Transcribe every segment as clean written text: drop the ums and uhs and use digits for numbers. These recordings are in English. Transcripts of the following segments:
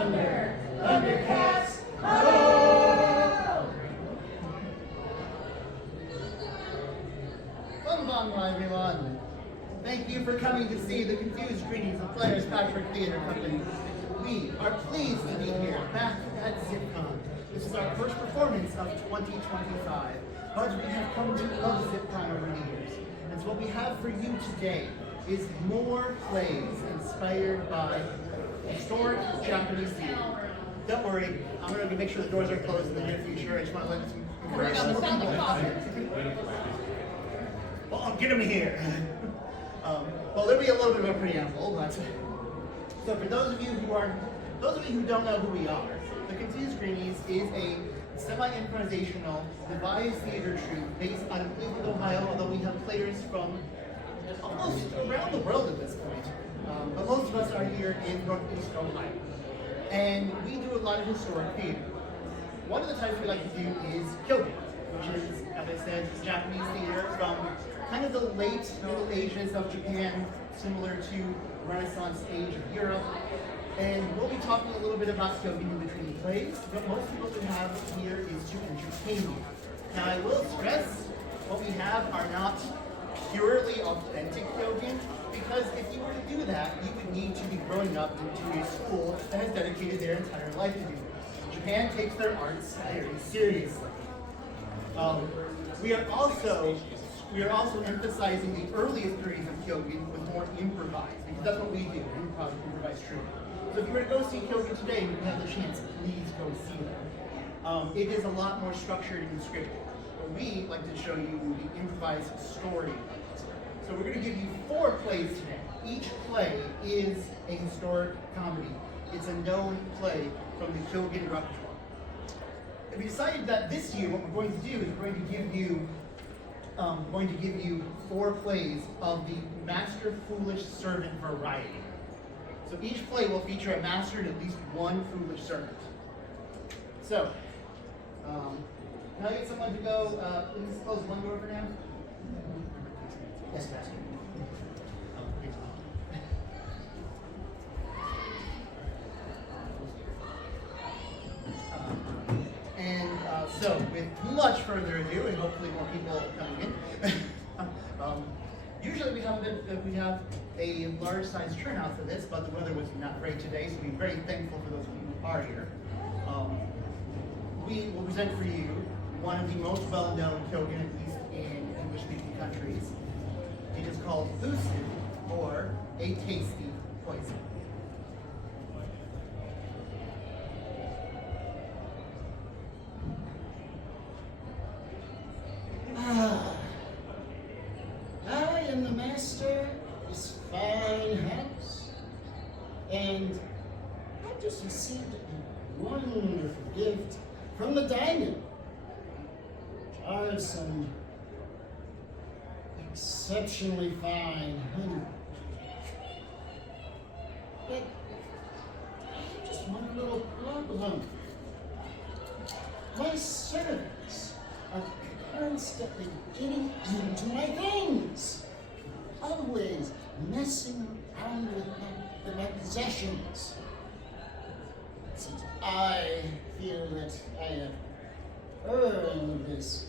Thunder! Thundercats! Ho! Konbanwa, everyone. Thank you for coming to see the Confused Greenies of Players Patchwork Theater Company. We are pleased to be here, back at Zipcon. This is our first performance of 2025, but we have come to love Zipcon over the years. And so what we have for you today is more plays inspired by historic Japanese theater. Don't worry, I'm going to make sure the doors are closed in the near future. I just want to let some bring out more people. Well, I'll get them here. Well, there'll be a little bit of a preamble, but so for those of you who don't know who we are, the Confused Greenies is a semi-improvisational devised theater troupe based out of Cleveland, Ohio, although we have players from almost around the world at this point. But most of us are here in Northeast Ohio. And we do a lot of historic theater. One of the types we like to do is Kyōgen, which is, as I said, Japanese theater from kind of the late Middle Ages of Japan, similar to Renaissance age of Europe. And we'll be talking a little bit about Kyōgen in between plays, but most people we have here is to entertain you. Now I will stress, what we have are not purely authentic Kyōgen, because if you were to do that, you would need to be growing up into a school that has dedicated their entire life to do it. Japan takes their arts very seriously. We are also emphasizing the earliest periods of Kyōgen with more improvised, because that's what we do, improvised troupe. So if you were to go see Kyōgen today and you have the chance, please go see them. It is a lot more structured and scripted. But we like to show you the improvised story. So we're going to give you 4 plays today. Each play is a historic comedy. It's a known play from the Kyōgen repertoire. And we decided that this year what we're going to do is we're going to give you 4 plays of the Master Foolish Servant variety. So each play will feature a master and at least one foolish servant. So, can I get someone to go, please close one door for now? Yes, Master. So, with much further ado, and hopefully more people coming in, usually we have a large-sized turnout for this, but the weather was not great today, so we're very thankful for those of you who are here. We will present for you one of the most well-known Kyōgen, at least in English-speaking countries. It is called Lucid, or A Tasty Poison. I am the master of this fine house, and I've just received a wonderful gift from the diamond. Jar of some exceptionally fine honey. But I have just one little problem. My servants are constantly getting into my things, always messing around with my possessions. Since I feel that I have earned this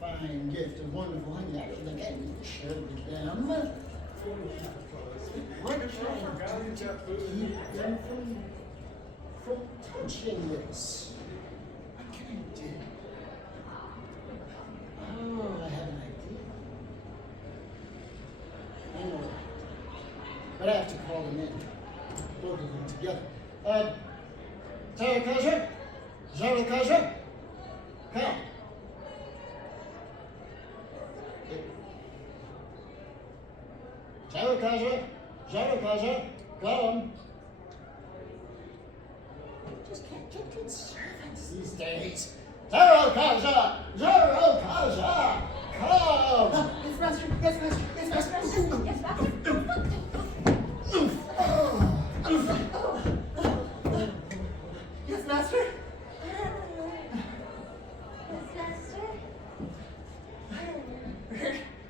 fine gift of wonderful honey, I don't think I need to share with them. What can I do to keep them from touching this? What can I do? Oh, I have an idea. Anyway, but I have to call them in, both of them together. Zarakaja? Zarakaja? Come. Zarakaja? Zarakaja? Come. Just can't get good servants these days. Zarakaja! Zarakaja! Come! Yes, Master! Yes, Master! Yes, Master! Yes, Master! Yes, Master!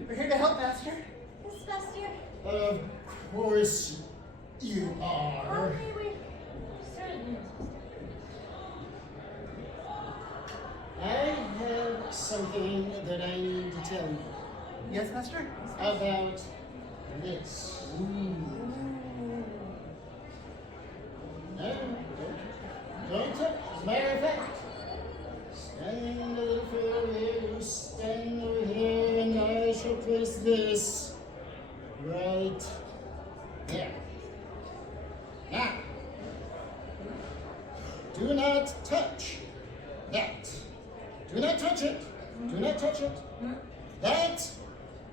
We're here to help, Master. Yes, Master. Of course you are. Okay, we're certain. Yes, Master? How about this? No, don't touch. As a matter of fact, stand a little further over here. You stand over here, and I shall place this right there. Now, do not touch that. Do not touch it. Do not touch it. That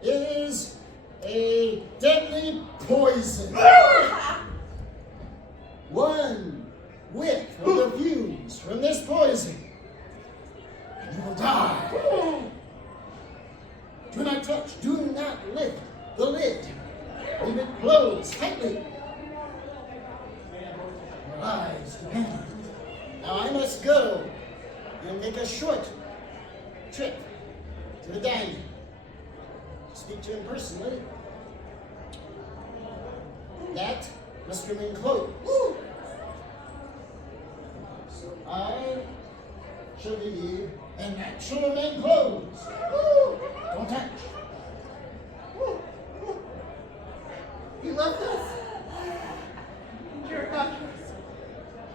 is a deadly poison. One whiff of the fumes from this poison, and you will die. Do not touch. Do not lift the lid. Leave it closed tightly. Your lives depend on it. Now I must go and make a short trip to the dining. Speak to him personally. That must remain closed. So I shall leave, and that shall remain closed. Don't touch. He left us. Kirikacha.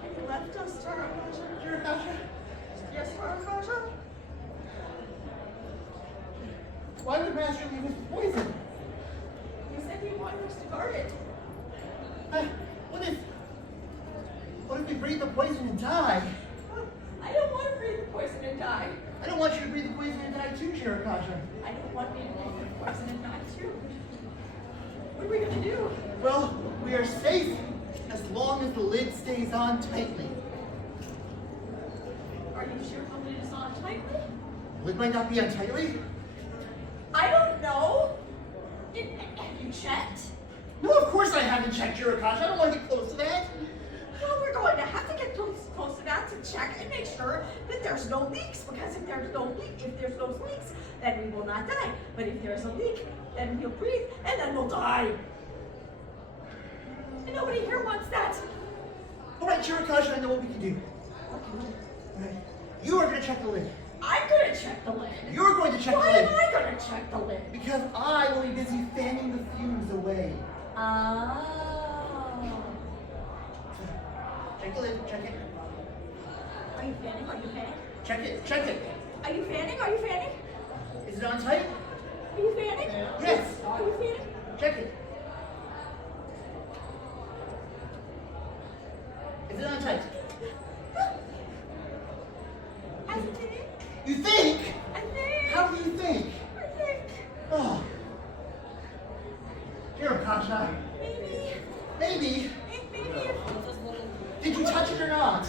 You left us, Tarakaja. Kirikacha. Yes, Tarakaja? Why would Master leave us poison? You said you wanted us to guard it. What if we breathe the poison and die? I don't want to breathe the poison and die. I don't want you to breathe the poison and die too, Kirikacha. I don't want me to breathe the poison and die too. What are we going to do? Well, we are safe as long as the lid stays on tightly. Are you sure the lid is on tightly? The lid might not be on tightly. I don't know. Have you checked? No, of course I haven't checked, Kirikacha. I don't want to get close to that. Well, we're going to have to get close to that to check and make sure that there's no leaks. Because if there's no leaks, then we will not die. But if there's a leak, then we'll breathe and then we'll die. And nobody here wants that. All right, Kirikacha, I know what we can do. Okay. All right. You are going to check the lid. I'm going to check the lid. You're going to check Why the lid. am I going to check the lid? Because I will be busy fanning the fumes away. Oh. Check the lid. Check it. Are you fanning? Are you fanning? Check it. Check it. Are you fanning? Are you fanning? Is it on tight? Are you fanning? Yes. Are you fanning? Check it. Is it on tight? I think. You think? I think. How do you think? I think. Oh. Kirikacha. Maybe. Maybe. Maybe. Did you touch it or not?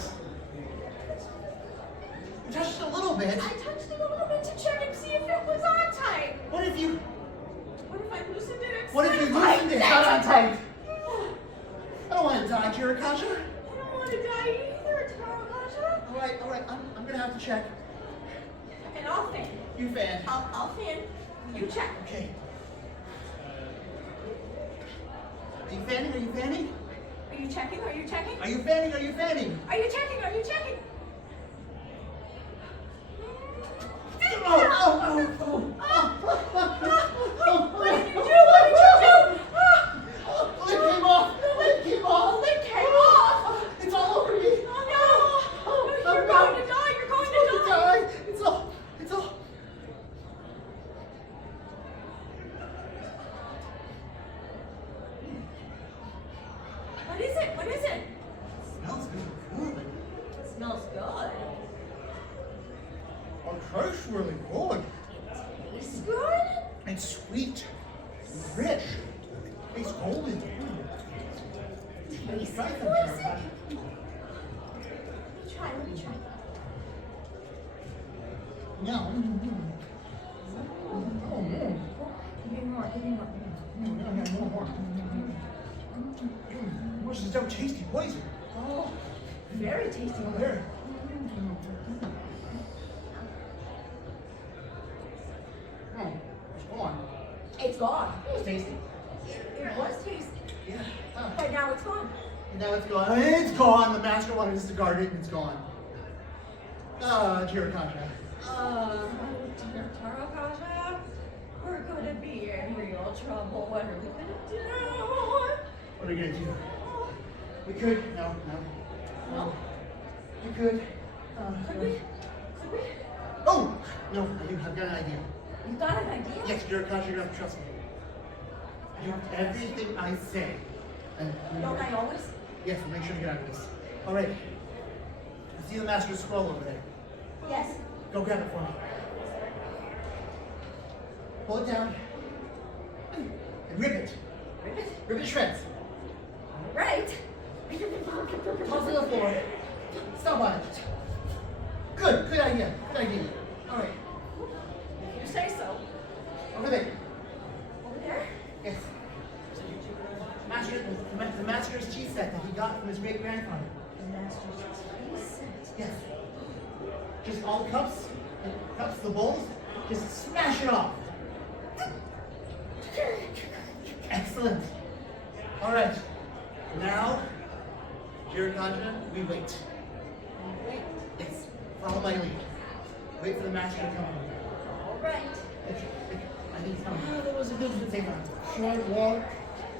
You touched it a little bit. I touched it a little bit to check and see if it was on tight. What if you I loosened it? It's What if you not loosened it? Not on tight. Oh, I don't want to die, Kirikacha. I don't want to die either, Tarakaja. All right. I'm gonna have to check. And I'll fan. You fan. I'll fan. You check. Okay. Are you fanning? Are you fanning? Are you checking? Are you checking? Are you fanning? Are you fanning? Are you checking? Are you checking? Oh. What did you do? What did you do? The lid came off. The lid came off. The lid came off. It's all over me. Oh no! You're going to die. You're going to die. It's all. What is it? What is it? Smells good. It smells good. It tastes really good. Tastes good? It's sweet. It's rich. It's golden. Let me try some, Kirikacha. Let me try. No. Oh, no. Give me more. No more. This is so tasty poison. Oh, very tasty. There. Oh, it's gone. It's gone. It was tasty. It was tasty. Yeah. But now it's gone. Now it's gone. It's gone. The master wanted us to guard it, and it's gone. Kirikacha. Tarakaja. gonna be in real trouble. What are we gonna do? What are we gonna do? We could, no. No? We could, Could we? oh! No, I've got an idea. You got an idea? Yes, you're a you're gonna have to trust me. Do everything I say. And Don't I always? yes, we'll make sure to get out of this. All right. I see the master's scroll over there. Yes. Go grab it for me. Pull it down. And rip it. Rip it? Rip it to shreds. Right. Toss it on the floor. Stop on it. Good idea. Good idea. All right. You say so. Over there. Over there? Yes. The master's tea set that he got from his great grandfather. The master's tea set. Yes. Just all the bowls, just smash it off. Excellent. All right. Now, Jirakaja, we wait. Wait. Yes. Follow my lead. Wait for the master to come. All right. I think he's coming. Oh, that was a good Same time. short walk.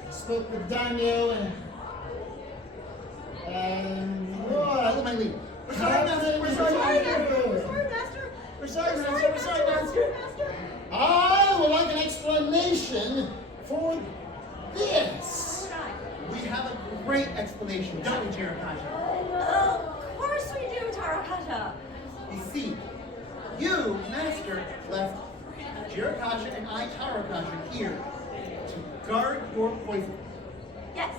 I spoke with Daimyo and Follow my lead. We're sorry, master. We're sorry, master. We're sorry, master. We're sorry, master. We're sorry, master. I would like an explanation for this. We have a great explanation, don't we, Jirakaja? Of course we do, Tarakata. You see, you, master, left Jirakaja and I, Tarakaja, here to guard your poison. Yes.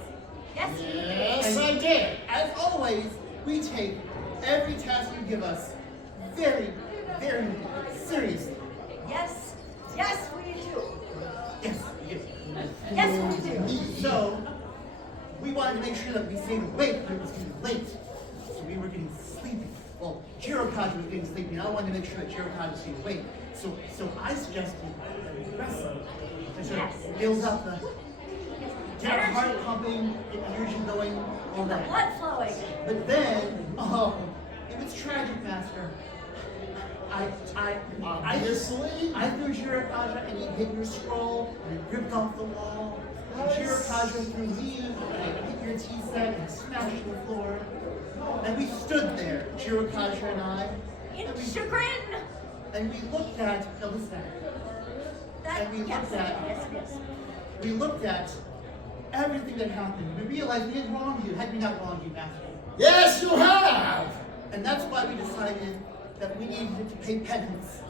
Yes, we do. Yes, I did. As always, we take every task you give us very, very seriously. Yes. Yes, we do. Yes, we do. Yes, we do. So, we wanted to make sure that we stayed awake, but it was getting late. So we were getting sleepy. Well, Jirakaja was getting sleepy, and I wanted to make sure that Jirakaja stayed awake. So I suggested that we rest him. To sort of build up the get our heart pumping, get the energy going, all The that. blood flowing. But then, it was tragic, Master. Obviously. I threw Jirakaja and he hit your scroll and it ripped off the wall. And Jirakaja threw me and it hit your tea set and smashed the floor. And we stood there, Jirakaja and I. In And we, chagrin. and we looked at, no, listen. And we Yes, looked at, yes. we looked at everything that happened. We realized we had wronged you. Had we not wronged you, Master? Yes, you have. And that's why we decided that we needed to pay penance.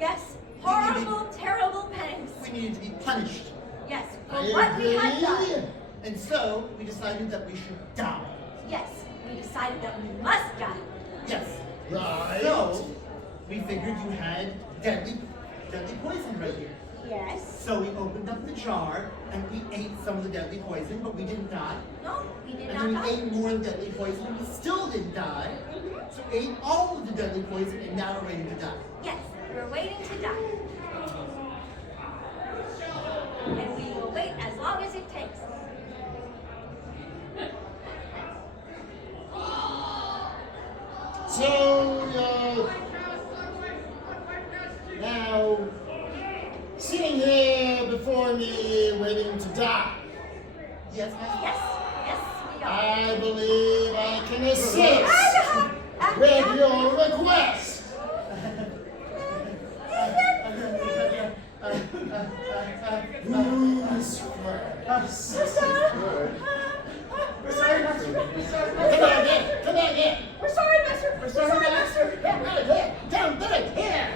Yes. Horrible, terrible penance. We needed to be punished. Yes. For I what we had agree. done. And so we decided that we should die. Yes. We decided that we must die. Yes. Right. So we figured you had deadly poison right here. Yes. So we opened up the jar and we ate some of the deadly poison, but we didn't die. No, we did And not then we die. ate more of the deadly poison and we still didn't die. So we ate all of the deadly poison and now we're ready to die. Yes. We're waiting to die. And we will wait as long as it takes. So, now, sitting here before me, waiting to die, Yes, Master? Yes. Yes, we are. I believe I can assist with your request. Who's first? We're sorry, Master. We're sorry, Come back here! Come back here! We're sorry, Master. We're sorry, Master. Come back here! Come back here!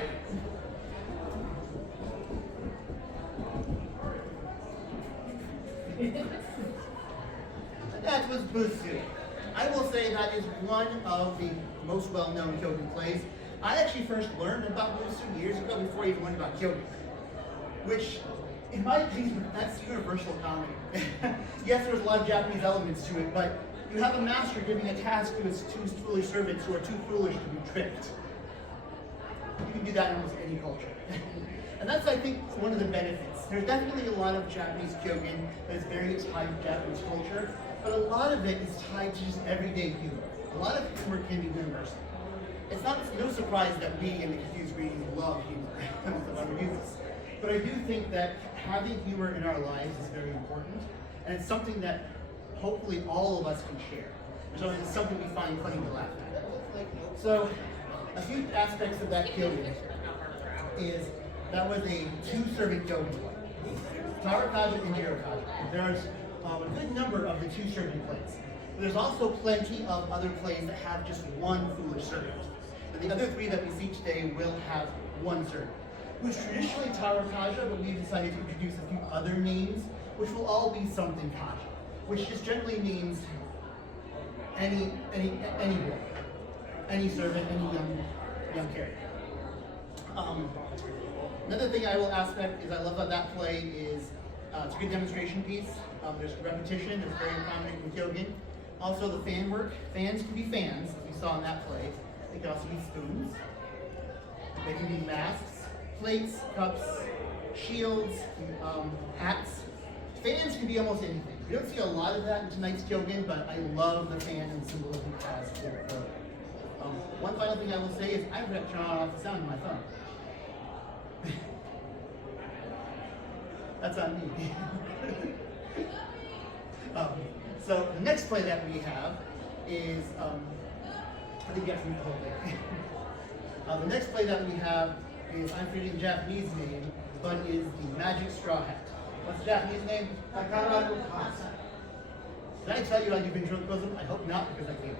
That was Busu. I will say that is one of the most well-known Kyōgen plays. I actually first learned about Busu years ago before I even learned about Kyōgen. Which, in my opinion, that's universal comedy. Yes, there's a lot of Japanese elements to it, but you have a master giving a task to his two foolish servants who are too foolish to be tricked. You can do that in almost any culture. And that's, I think, one of the benefits. There's definitely a lot of Japanese Kyōgen that is very tied to Japanese culture, but a lot of it is tied to just everyday humor. A lot of humor can be universal. It's no surprise that we in the Confused Greenies love humor. That's why we do this. but I do think that having humor in our lives is very important, and it's something that hopefully all of us can share. So it's something we find funny to laugh at. So a few aspects of that Kyōgen is that was a 2-serving Kyōgen plate. Tarakaja and Jirokaja. There's a good number of the 2-serving plates. There's also plenty of other plays that have just one foolish serving. And the other 3 that we see today will have 1 serving. It was traditionally Tarakaja, but we've decided to introduce a few other names, which will all be something kaja, which just generally means any boy, any servant, any young character. Another thing I will aspect is I love that play is it's a good demonstration piece. There's repetition, it's very prominent in Kyōgen. Also the fan work. Fans can be fans, as we saw in that play. They can also be spoons. They can be masks, plates, cups, shields, hats. Fans can be almost anything. We don't see a lot of that in tonight's Kyōgen, but I love the fan and symbolism it has for the play. One final thing I will say is I forgot to turn off the sound on my phone. That's on me. So the next play that we have is, I think that's me the whole thing. The next play that we have is, I'm forgetting the Japanese name, but is the Magic Straw Hat. What's the Japanese name? Did I tell you I do ventriloquism? I hope not, because I can't.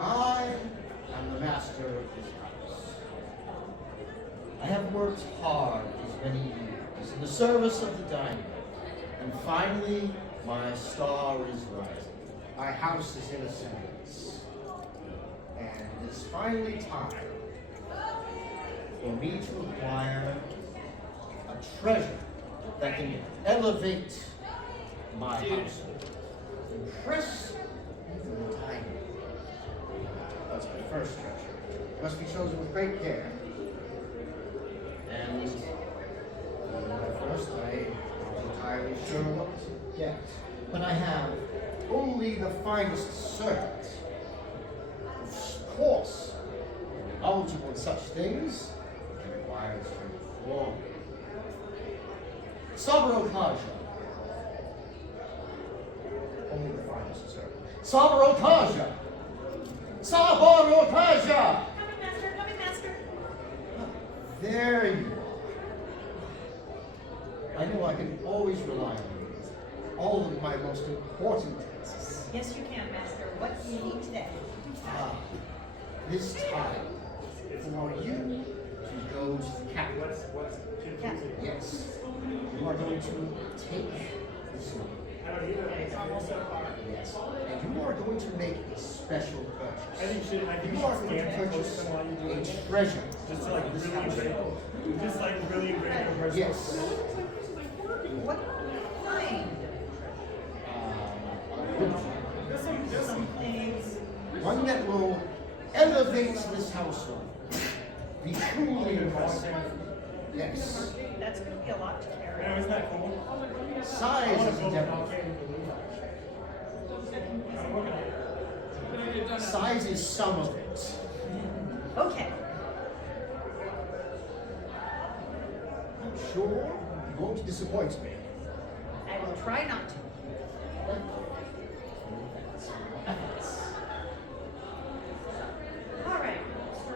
I am the master of this house. I have worked hard these many years in the service of the diamond, and finally my star is rising. My house is in ascendance, and it is finally time for me to acquire a treasure that can elevate my household, impress even the diamond. That's my first treasure. It must be chosen with great care. And at first I wasn't entirely sure what to get. But I have only the finest servants. Of course, knowledgeable in such things, can require a certain form. Saburo Kaja. Only the finest servant. Saburo Kaja! Saburo Kaja! Coming, master. There you are. I know I can always rely on you. All of my most important tasks. Yes, you can, master. What do you need today? This time, for you to go to the capital. Yes. You are going to take this one. It's almost so far. Yes. And you are going to make a special purchase. I think You are going to purchase a treasure. Just to like of this really house. engrave, just like really engrave the person. Yes. What kind? Some things. One that will elevate this household. Be truly impressive. Yes. That's going to be a lot to carry. You know, isn't that cool? I Size want is to build a everything. volcano. I'm working on it. Size is some of it. Okay. I'm sure you won't disappoint me. I will try not to. All right.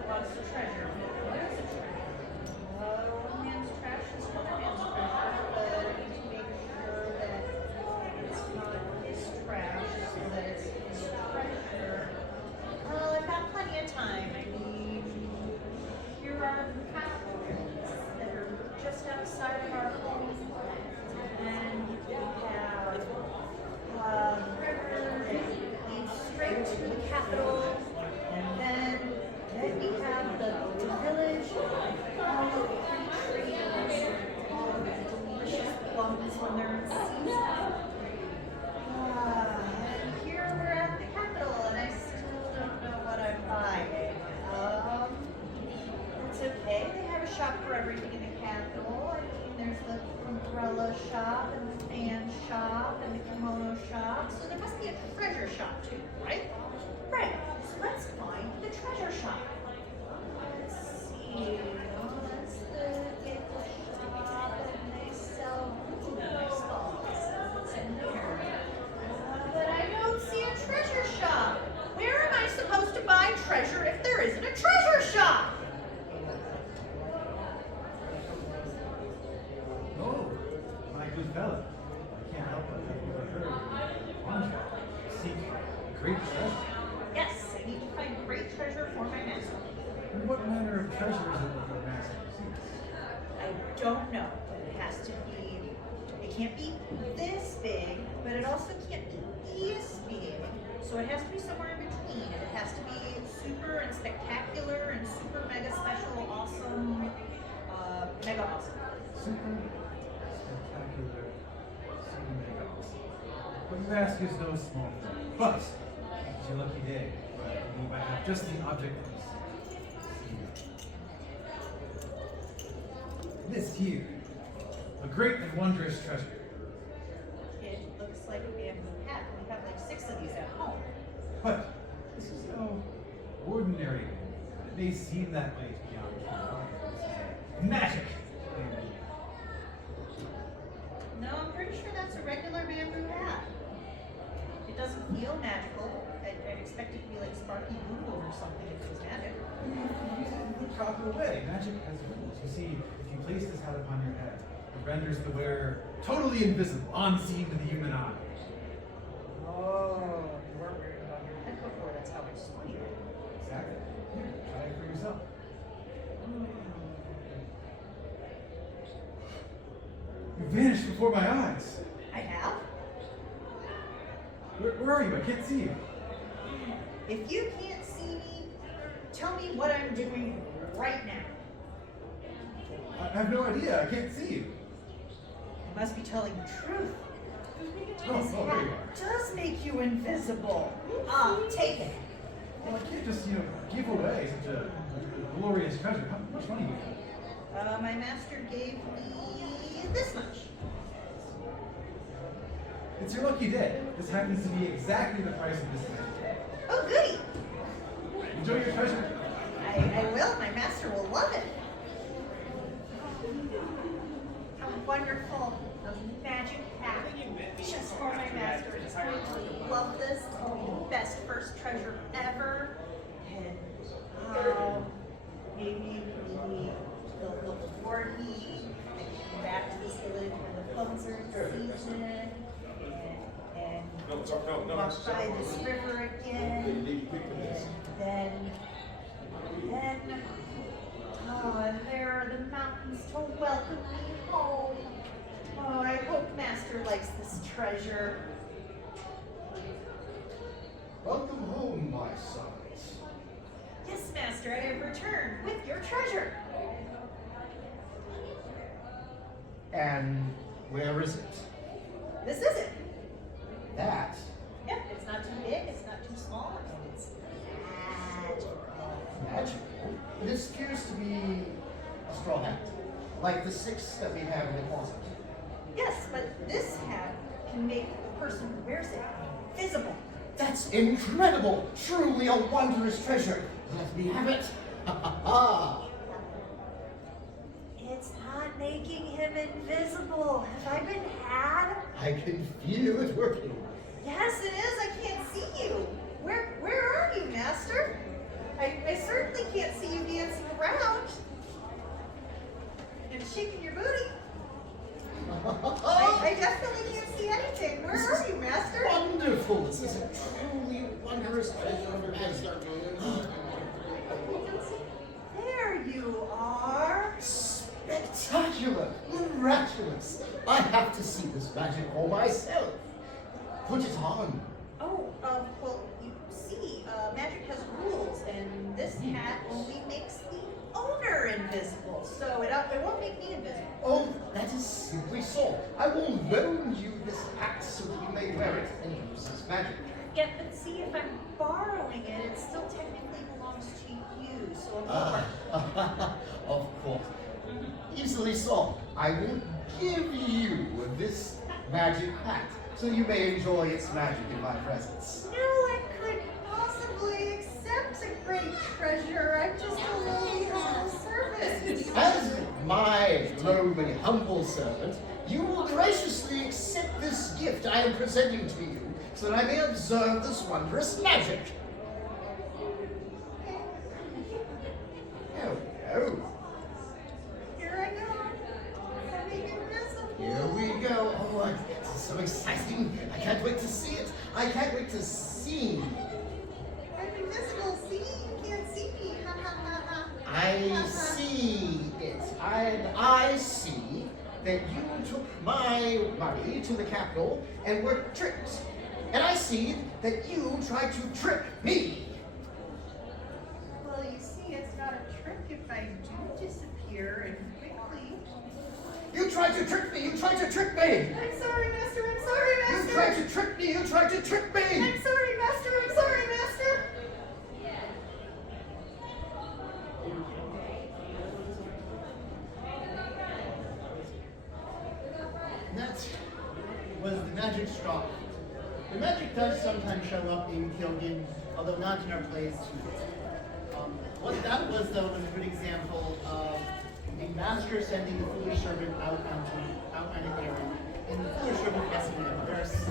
What's the treasure? What is the treasure? One man's trash is another man's treasure, but I need to make sure that it's not his trash, so that it's his treasure. Well, I've got plenty of time. I mean, here are the catwalks that are just outside of our home. And we have river that leads straight to the capital, and then we have the village, all the pretty trees, all the delicious plums when they're in season. And here we're at the capital, and I still don't know what I'm buying. It's okay. They have a shop for everything. everything in the capital. I mean, there's the umbrella shop and the fan shop and the kimono shop. So there must be a treasure shop too, right? Right. So let's find the treasure shop. Let's see. Oh, that's the gift shop, and they sell what's in there? But I don't see a treasure shop. Where am I supposed to buy treasure if there isn't a treasure shop? Oh, my good fellow. I can't help but have overheard on seek great treasure. Yes, I need to find great treasure for my master. And what manner of treasure is it that your master seeks? I don't know, but it has to be, it can't be this big, but it also can't be this big. So it has to be somewhere in between. It has to be super and spectacular and super mega special, awesome, mega awesome. Super spectacular, super mega awesome. What you ask is no small thing. But it's your lucky day. But I believe I have just the object that you seek. This here, a great and wondrous treasure. It looks like a bamboo hat. We have like 6 of these at home. But this is no ordinary one. It may seem that way to young people. This is magic. No, I'm pretty sure that's a regular bamboo hat. It doesn't feel magical. I'd expect it to be like sparky blue or something if it was magic. The proper way. Magic has rules. You see, if you place this hat upon your head, it renders the wearer totally invisible, unseen to the human eye. Oh, you weren't wearing it on your head before. That's how I saw you. Exactly. Here, try it for yourself. You vanished before my eyes. I have? Where are you? I can't see you. If you can't see me, tell me what I'm doing right now. I have no idea. I can't see you. You must be telling the truth. Oh, This there you hat are. does make you invisible. Take it. Well, I can't just, give away such a glorious treasure. How much money do you have? My master gave me this much. It's your lucky day. This happens to be exactly the price of this treasure. Oh, goody. Enjoy your treasure. I will. My master will love it. How wonderful. A magic hat. Just for my master. He's going to love this. It's going to be the best first treasure ever. And maybe the reward me. I can come back to this village when the plums are in season. And walk by this river again. And then, and there are the mountains to welcome me home. Oh, I hope Master likes this treasure. Welcome home, my sons. Yes, Master, I have returned with your treasure. And where is it? This is it. That Yep, it's not too big, it's not too small, and it's magical. magical. This appears to be a straw hat, like the 6 that we have in the closet. Yes, but this hat can make the person who wears it visible. That's incredible! Truly a wondrous treasure. Let me have it. Ha ha ha! It's not making him invisible. Have I been had? I can feel it working. Yes, it is. I can't see you. Where are you, Master? I certainly can't see you dancing around and shaking your booty. I definitely can't see anything. Where are you, Master? Wonderful! This is a truly wondrous treasure, Master. There you are. Spectacular! Miraculous! I have to see this magic for myself. Put it on. Oh, well, you see, magic has rules, and this hat only makes the owner invisible, so it won't make me invisible. Oh, that is simply so. I will loan you this hat so that you may wear it and use this magic. Yeah, but see, if I'm borrowing it, it still technically belongs to you, so it won't work. Of course. Easily solved. I will give you this magic hat so you may enjoy its magic in my presence. No, I couldn't possibly accept a great treasure. I'm just a lowly humble servant. As my lowly humble servant, you will graciously accept this gift I am presenting to you so that I may observe this wondrous magic. There we go. Here I go. Becoming invisible. Here we go. Oh, this is so exciting. I can't wait to see it. I can't wait to see. I'm invisible. See? You can't see me. Ha ha ha ha. I see it. I see that you took my money to the Capitol and were tricked. And I see that you tried to trick me. Well, you see, it's not a trick if I do disappear and quickly. You tried to trick me. You tried to trick me. I'm sorry, Master. I'm sorry, Master. You tried to trick me. You tried to trick me. I'm sorry, Master. I'm sorry, Master. And that was the magic straw. The magic does sometimes show up in Kyōgen, although not in our plays too. What that was, though, was a good example of the master sending the foolish servant out on an errand, and the foolish servant messing him.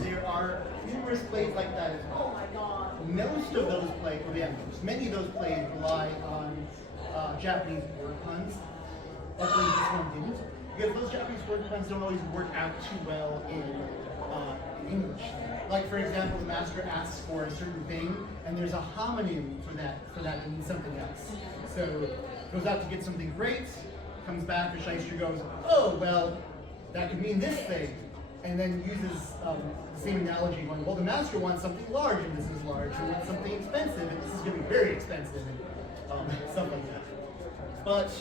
There are numerous plays like that as well. Oh my God. Most of those plays, many of those plays rely on Japanese word puns. Luckily, this one didn't, because those Japanese word puns don't always work out too well in English. Like, for example, the master asks for a certain thing, and there's a homonym for that to mean something else. So, goes out to get something great, comes back, the shyster goes, oh, well, that could mean this thing. And then uses the same analogy, going, well, the master wants something large, and this is large. He wants something expensive, and this is going to be very expensive, and stuff like that. But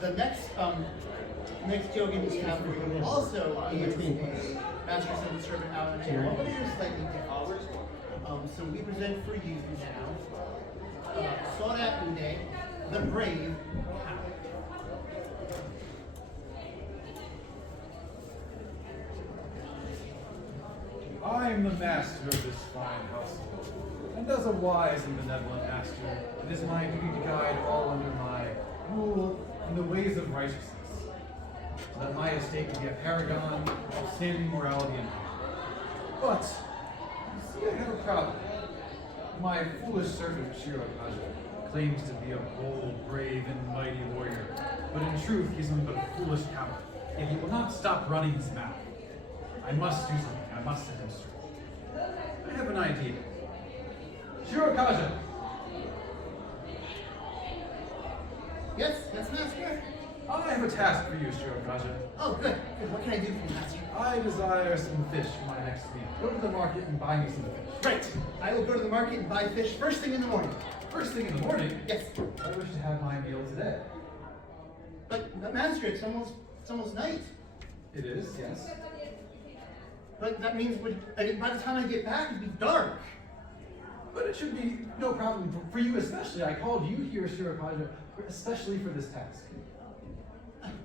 the next Kyōgen we have also is a master sends the servant out on an errand, but it is slightly different. So we present for you now Sora Ude, the Brave Cow. I am the master of this fine household, and as a wise and benevolent master, it is my duty to guide all under my rule in the ways of righteousness, so that my estate can be a paragon of standing morality and honor. But, you see, I have a problem. My foolish servant Shirakaja claims to be a bold, brave, and mighty warrior, but in truth he is nothing but a foolish coward, and he will not stop running his mouth. I must do something. I must set him straight. I have an idea. Shirakaja! Yes, master. I have a task for you, Shirakaja. Oh, good. What can I do for you, master? I desire some fish for my next meal. Go to the market and buy me some fish. Right. I will go to the market and buy fish first thing in the morning. First thing in the morning? Yes. I wish to have my meal today. But master, it's almost night. It is, yes. But that means by the time I get back, it'd be dark. But it should be no problem for you especially. I called you here, Shirakaja, especially for this task.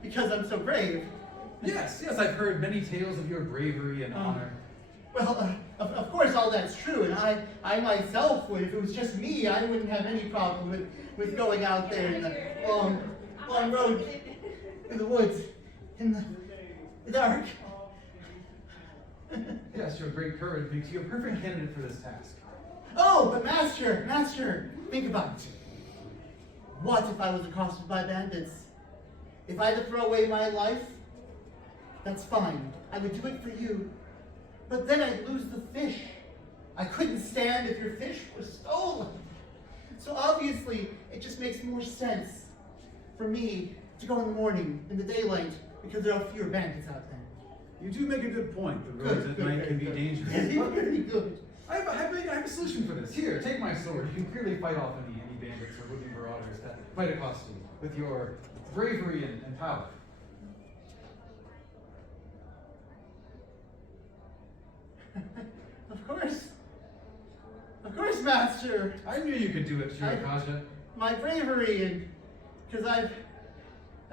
Because I'm so brave. Yes, I've heard many tales of your bravery and honor. Well, of course all that's true, and I myself would, if it was just me, I wouldn't have any problem with going out there in the long road, in the woods, in the dark. Yes, your great courage makes you a perfect candidate for this task. Oh, but master, think about it. What if I was accosted by bandits? If I had to throw away my life, that's fine. I would do it for you. But then I'd lose the fish. I couldn't stand if your fish was stolen. So obviously, it just makes more sense for me to go in the morning, in the daylight, because there are fewer bandits out there. You do make a good point. The roads at night can be dangerous. Very good. I have a solution for this. Here, take my sword. You can clearly fight off any bandits or would-be marauders that fight across you with your bravery and power. Of course, master. I knew you could do it, Shirakaja. My bravery, and because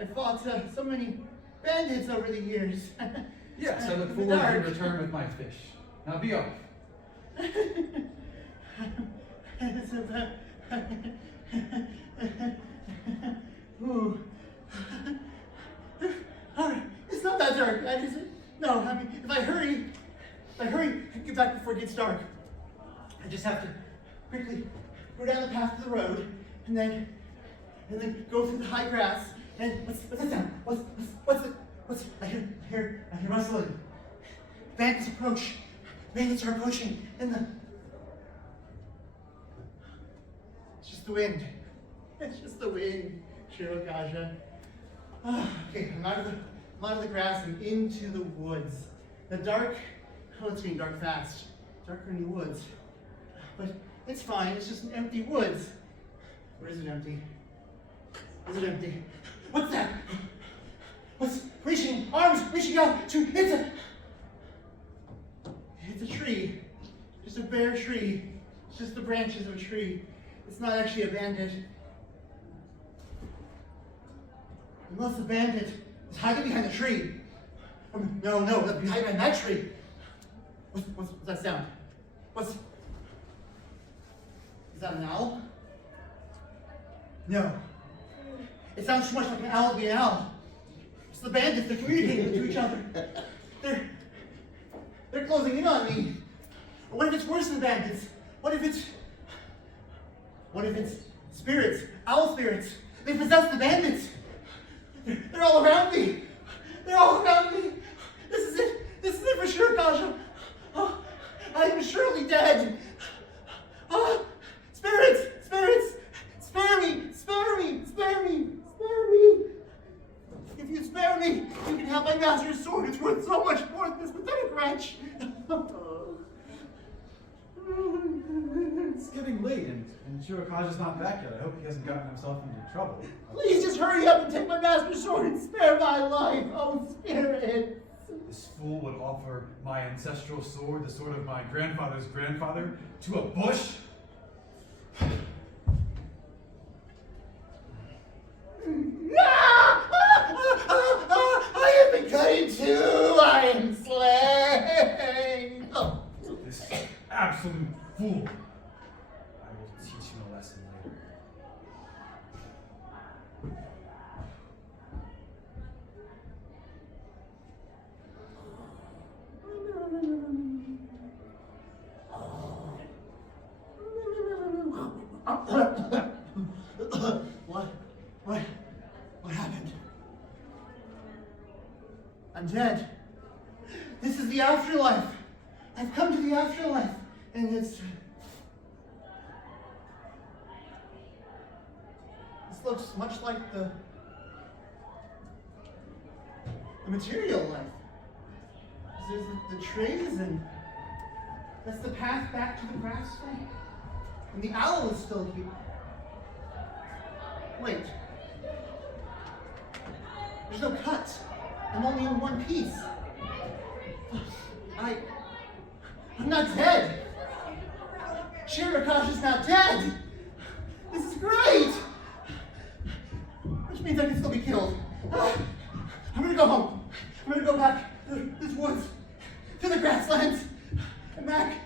I fought so many bandits over the years. Yes, I look In the forward to dark. your return with my fish. Now be off. It's about... Ooh. Alright, it's not that dark, right, is it? No, I mean, if I hurry, I can get back before it gets dark. I just have to quickly go down the path to the road, and then go through the high grass, and what's that sound? What's I hear rustling. Bandits approach. Bandits are approaching, and it's just the wind. It's just the wind, Shirokaja. Okay, I'm out of the grass and into the woods. The dark, it's getting dark fast. Darker in the woods. But it's fine, it's just an empty woods. Or is it empty? Is it empty? What's that? What's arms reaching out to, it's a tree. Just a bare tree. It's just the branches of a tree. It's not actually a bandit. Unless the bandit is hiding behind the tree. No, that's behind that tree. What's that sound? Is that an owl? No. It sounds too much like an owl to be an owl. It's the bandits, they're communicating to each other. They're closing in on me. Or what if it's worse than bandits? What if it's spirits, owl spirits? They possess the bandits. They're all around me. They're all around me. This is it for sure, Kaja. Oh, I am surely dead. Oh, spirits, spare me. If you spare me, you can have my master's sword. It's worth so much more than this pathetic wretch. It's getting late, and Shirokaja's not back yet. I hope he hasn't gotten himself into trouble. Please just hurry up and take my master's sword and spare my life. Oh, spirit. This fool would offer my ancestral sword, the sword of my grandfather's grandfather, to a bush? I have been cut in two. I am slain. Oh. This absolute fool. I will teach him a lesson later. What happened? I'm dead. This is the afterlife. I've come to the afterlife, and this looks much like the material life. There's the trees, and that's the path back to the grassland. And the owl is still here. Wait. There's no cut. I'm only in one piece. I'm not dead. Shirakash is not dead. This is great. Which means I can still be killed. I'm gonna go home. I'm gonna go back to this woods, to the grasslands, and back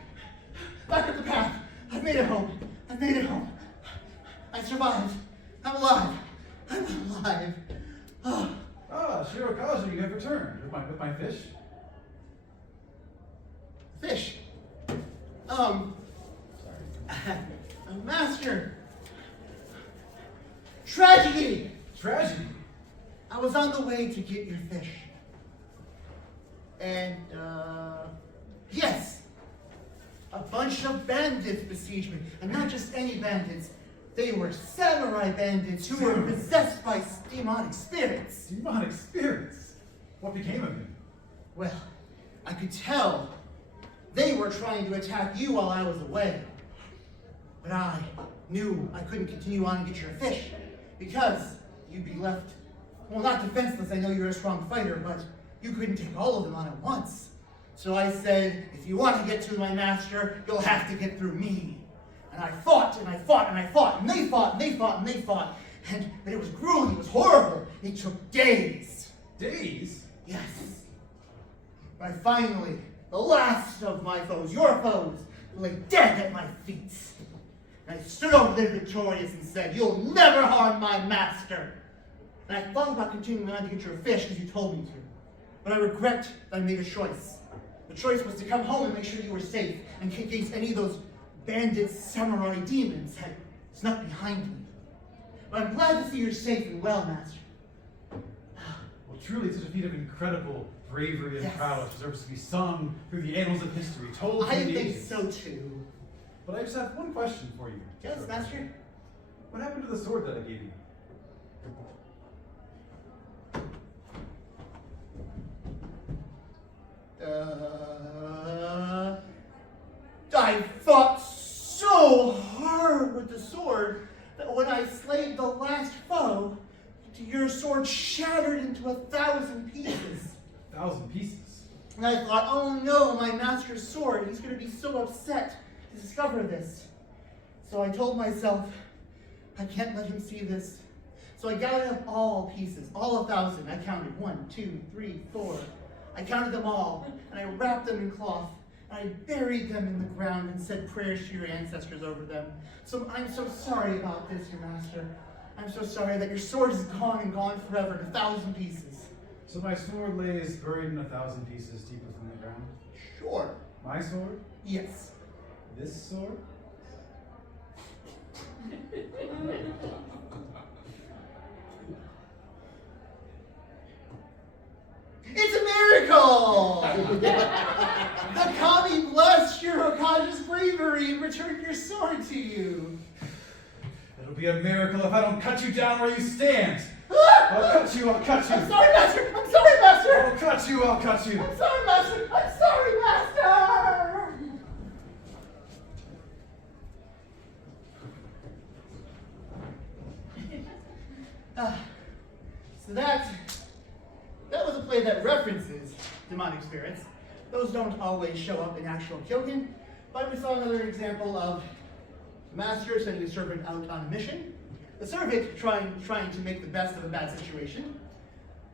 up the path. I've made it home. I survived. I'm alive. Ah, Shirokaja, you have returned with my fish. Fish. Master. Tragedy. Tragedy. I was on the way to get your fish. And, yes. A bunch of bandits besieged me. And not just any bandits. They were samurai bandits who were possessed by demonic spirits. Demonic spirits? What became of him? Well, I could tell they were trying to attack you while I was away. But I knew I couldn't continue on and get your fish because you'd be left, well, not defenseless. I know you're a strong fighter, but you couldn't take all of them on at once. So I said, if you want to get to my master, you'll have to get through me. And I fought, and I fought, and I fought, and they fought, and they fought, and they fought. But it was grueling, it was horrible. It took days. Days? Yes. But finally, the last of my foes, your foes, lay dead at my feet. And I stood over there victorious and said, "You'll never harm my master." And I thought about continuing on to get your fish because you told me to. But I regret that I made a choice. The choice was to come home and make sure you were safe in case any of those bandit samurai demons had snuck behind me. But I'm glad to see you're safe and well, Master. Well, truly, it's such a feat of incredible bravery and Yes. prowess deserves to be sung through the annals of history, told I through the think ages. so too. But I just have one question for you. Yes, Master? What happened to the sword that I gave you? I fought so hard with the sword that when I slayed the last foe, your sword shattered into 1,000 pieces. 1,000 pieces. And I thought, oh no, my master's sword, he's going to be so upset to discover this. So I told myself, I can't let him see this. So I gathered up all pieces, all 1,000. I counted 1, 2, 3, 4. I counted them all, and I wrapped them in cloth, and I buried them in the ground and said prayers to your ancestors over them. So I'm so sorry about this, your master. I'm so sorry that your sword is gone and gone forever in 1,000 pieces. So my sword lays buried in 1,000 pieces deep within the ground? Sure. My sword? Yes. This sword? It's a miracle! The kami blessed your Hokage's bravery and returned your sword to you. It'll be a miracle if I don't cut you down where you stand. I'll cut you, I'll cut you. I'm sorry, Master! I'm sorry, Master! I'll cut you, I'll cut you. I'm sorry, Master! I'm sorry, Master! So that was a play that references demonic spirits. Those don't always show up in actual Kyōgen, but we saw another example of the master sending a servant out on a mission, the servant trying to make the best of a bad situation,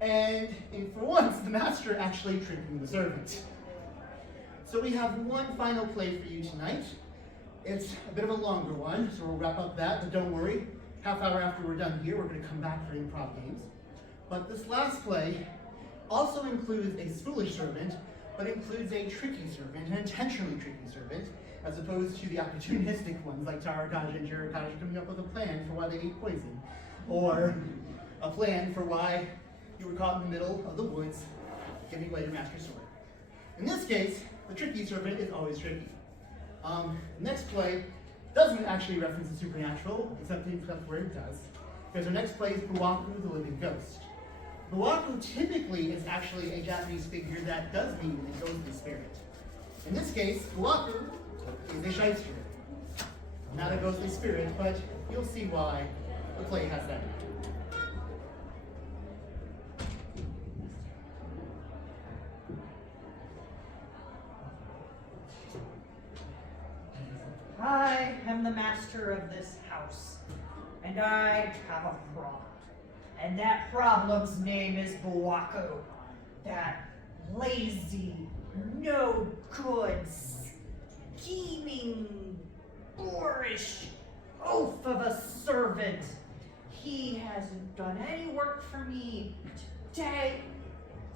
and for once, the master actually tricking the servant. So we have one final play for you tonight. It's a bit of a longer one, so we'll wrap up that, but don't worry. Half hour after we're done here, we're going to come back for improv games. But this last play also includes a foolish servant, but includes a tricky servant, an intentionally tricky servant, as opposed to the opportunistic ones like Tarakaja and Jirakaja coming up with a plan for why they ate poison, or a plan for why you were caught in the middle of the woods giving away your master's sword. In this case, the tricky servant is always tricky. The next play doesn't actually reference the supernatural, except where it does, because our next play is Buwaku, the Living Ghost. Buwaku typically is actually a Japanese figure that does mean a ghostly spirit. In this case, Buwaku is a shyster. Not a ghostly spirit, but you'll see why the play has that. I am the master of this house, and I have a problem. And that problem's name is Buwaku. That lazy, no good, scheming, boorish oaf of a servant. He hasn't done any work for me today,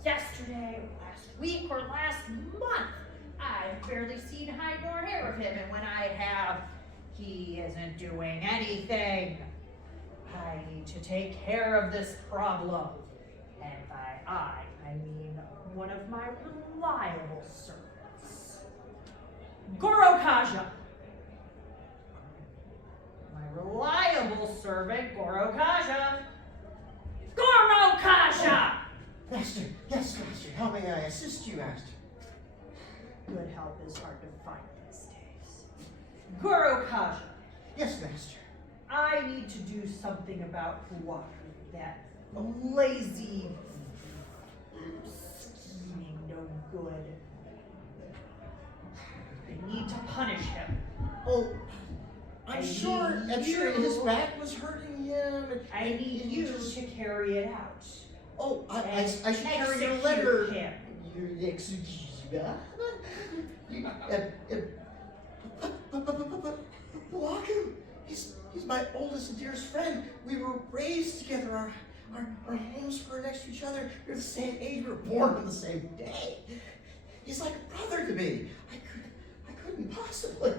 yesterday, last week, or last month. I've barely seen hide nor hair of him, and when I have, he isn't doing anything. I need to take care of this problem. And by I mean one of my reliable servants. Gorokaja. My reliable servant, Gorokaja. Gorokaja! Master, yes, Master. How may I assist you, Master? Good help is hard to find these days. Gorokaja. Yes, Master. I need to do something about Buwaku, that lazy, scheming, no good. I need to punish him. Oh, And I'm sure his back was hurting him. I need you to carry it out. Oh, I should carry your Execute letter. him. You execute. Otaku, he's my oldest and dearest friend. We were raised together. Our homes were next to each other. We're the same age. We were born on the same day. He's like a brother to me. I couldn't possibly.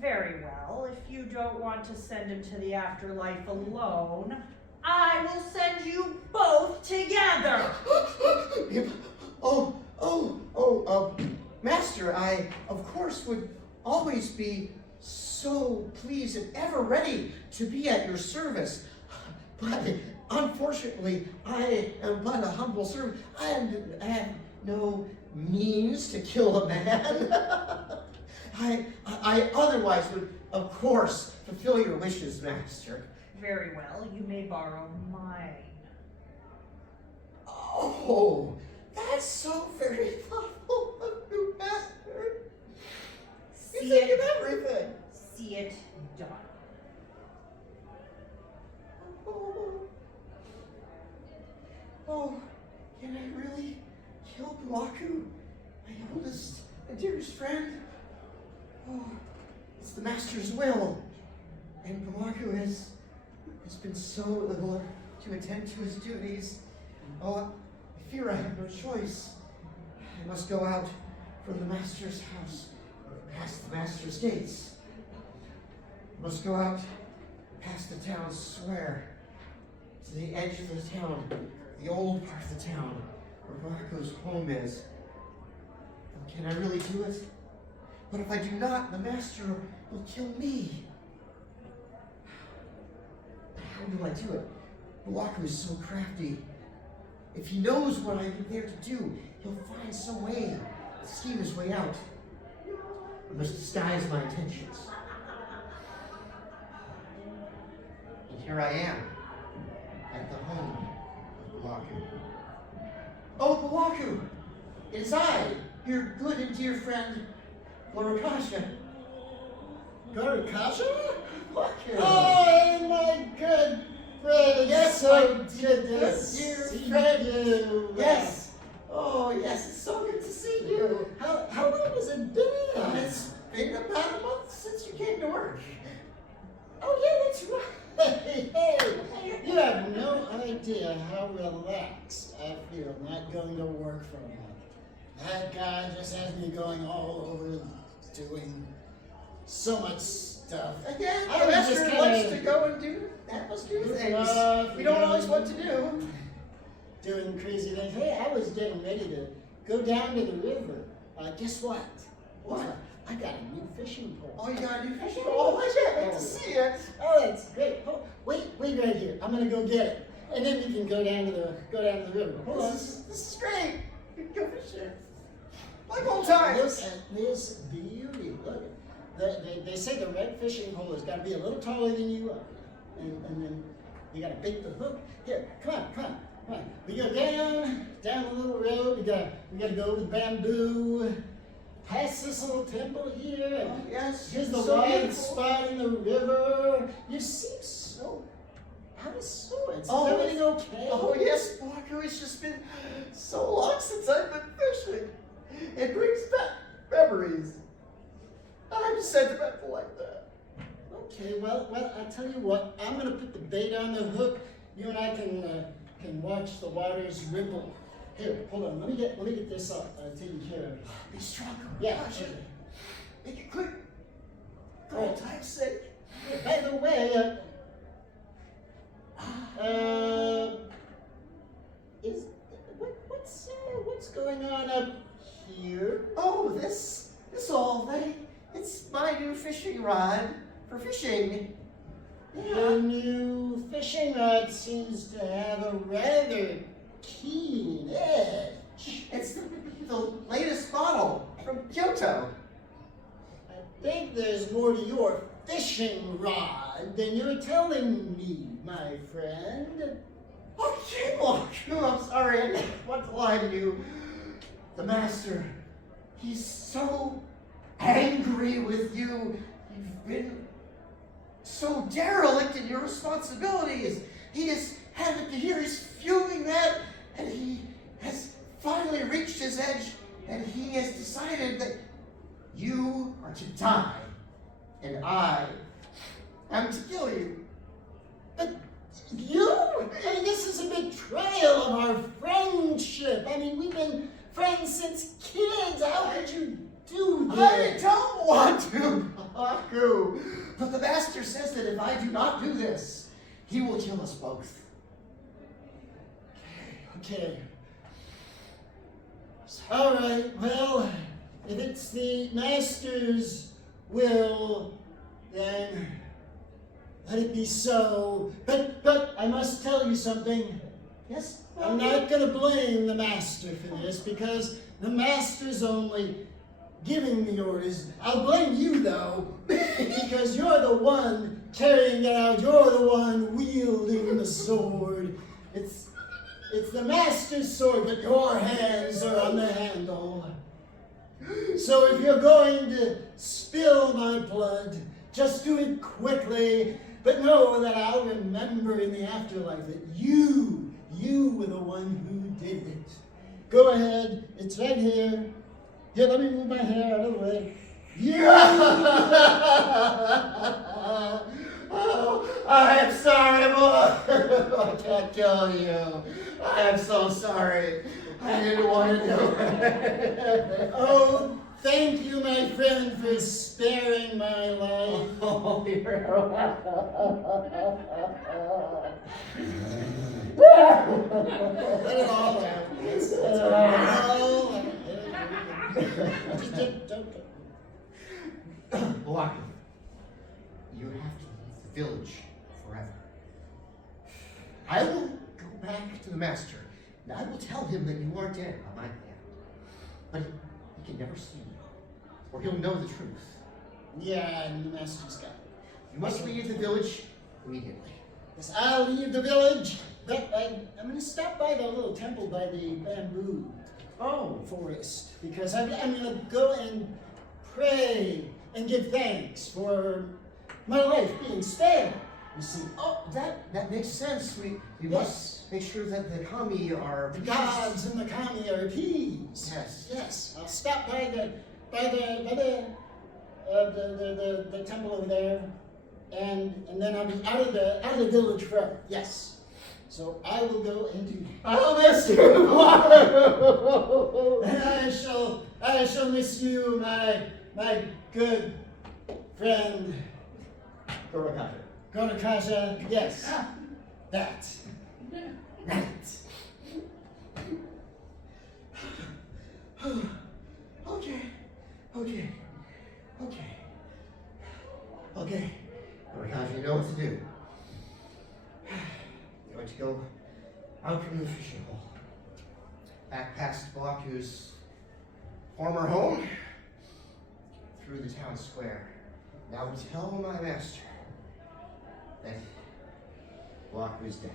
Very well. If you don't want to send him to the afterlife alone, I will send you both together. Master, I, of course, would always be so pleased and ever ready to be at your service. But unfortunately, I am but a humble servant. I have no means to kill a man. I otherwise would, of course, fulfill your wishes, Master. Very well. You may borrow mine. Oh, that's so very thoughtful of you, Master. You think of everything. See it done. Oh, can I really kill Otaku, my oldest and dearest friend? Oh, it's the Master's will. And Otaku has been so little to attend to his duties. Oh, I fear I have no choice. I must go out from the Master's house, past the Master's gates. I must go out past the town square, to the edge of the town, the old part of the town, where Marco's home is. Can I really do it? But if I do not, the Master will kill me. How do I do it? Otaku is so crafty. If he knows what I'm there to do, he'll find some way to scheme his way out. I must disguise my intentions. And here I am, at the home of Otaku. Oh, Otaku! It is I, your good and dear friend, Florikasha. Gorikasha? Otaku! Oh, my good friend. Yes, so my good to dear see friend. you. Yes! Oh, yes, it's so good to see you. How long has it been? It's been about a month since you came to work. Oh, yeah, that's right. Hey, you have no idea how relaxed I feel not going to work for him. That guy just has me going all over doing so much stuff. Again, I the was master just likes kinda to go and do things stuff, we don't you know. always want to do. Doing crazy things. Hey, I was getting ready to go down to the river. Guess what? What? I got a new fishing pole. Oh, you got a new fishing pole? Oh, I can't wait to see it. Oh, that's great. Oh, wait right here. I'm gonna go get it, and then we can go down to the river. Hold on. This is great. We can go fishing. Like old times. Look at this beauty. Look. They say the red fishing pole has got to be a little taller than you are, and then you got to bait the hook. Here, come on. We go down the little road. We got to go over the bamboo. Past this little temple here. Oh, yes. Here's the So wide beautiful. spot in the river. You seem so out of sorts. Oh, Is everything okay? Oh, yes, Marco. It's just been so long since I've been fishing. It brings back memories. I'm sentimental like that. Okay, well, I'll tell you what. I'm gonna put the bait on the hook. You and I can watch the waters ripple. Here, hold on. Let me get this up taken care of. Be stronger. Yeah. Gosh, Okay. make it quick. For old time's sake. By the way, what's going on up here? Oh, this all thing. It's my new fishing rod for fishing. The new fishing rod seems to have a rather keen edge. It's the latest model from Kyoto. I think there's more to your fishing rod than you're telling me, my friend. Okay, Otaku, I'm sorry, I didn't want to lie to you. The master, he's so angry with you. You've been so derelict in your responsibilities. He has had it here, he's fuming that, and he has finally reached his edge, and he has decided that you are to die, and I am to kill you. But you? I mean, this is a betrayal of our friendship. I mean, we've been friends since kids. How could you do I this? don't want to, Otaku, but the master says that if I do not do this, he will kill us both. Okay. All right, well, if it's the master's will, then let it be so. But I must tell you something. Yes? I'm not going to blame the master for this because the master's only giving the orders. I'll blame you, though, because you're the one carrying it out. You're the one wielding the sword. It's the master's sword, but your hands are on the handle. So if you're going to spill my blood, just do it quickly, but know that I'll remember in the afterlife that you were the one who did it. Go ahead, it's right here. Here, let me move my hair out of the way. Oh, I am sorry, boy. I can't kill you. I am so sorry. I didn't want to do it. Oh, thank you, my friend, for sparing my life. Oh, you're Let it all out. It's all out. Otaku, you have to leave the village forever. I will go back to the master, and I will tell him that you are dead on my hand. But he can never see you, or he'll know the truth. Yeah, and the master's got it. You must leave the village immediately. Yes, I'll leave the village, but I'm going to stop by the little temple by the bamboo forest because I'm going to go and pray and give thanks for my life being spared. You see, Oh, that makes sense. We Yes. must make sure that the kami are the gods and the kami are appeased. Yes. Yes, I'll stop by the temple over there, and then I'll be out of the village forever. Yes. So I will go and do that. I'll miss you. And I shall miss you, my good friend Gonakasha. Yes. That. Okay. Orikaze, you know what to do. You're going to go out from the fishing hole, back past Balaku's former home, through the town square. Now tell my master that Balaku is dead.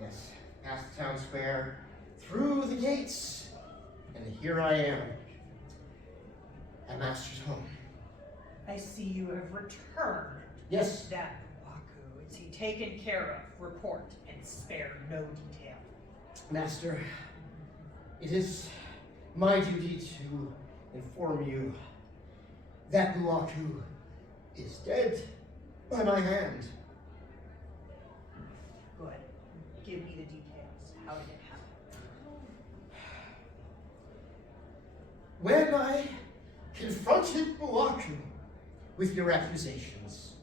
Yes, past the town square, through the gates, and here I am, at master's home. I see you have returned. Yes. That Otaku, is he taken care of? Report and spare no detail. Master, it is my duty to inform you that Otaku is dead by my hand. Good. Give me the details. How did it happen? When I confronted Otaku with your accusations,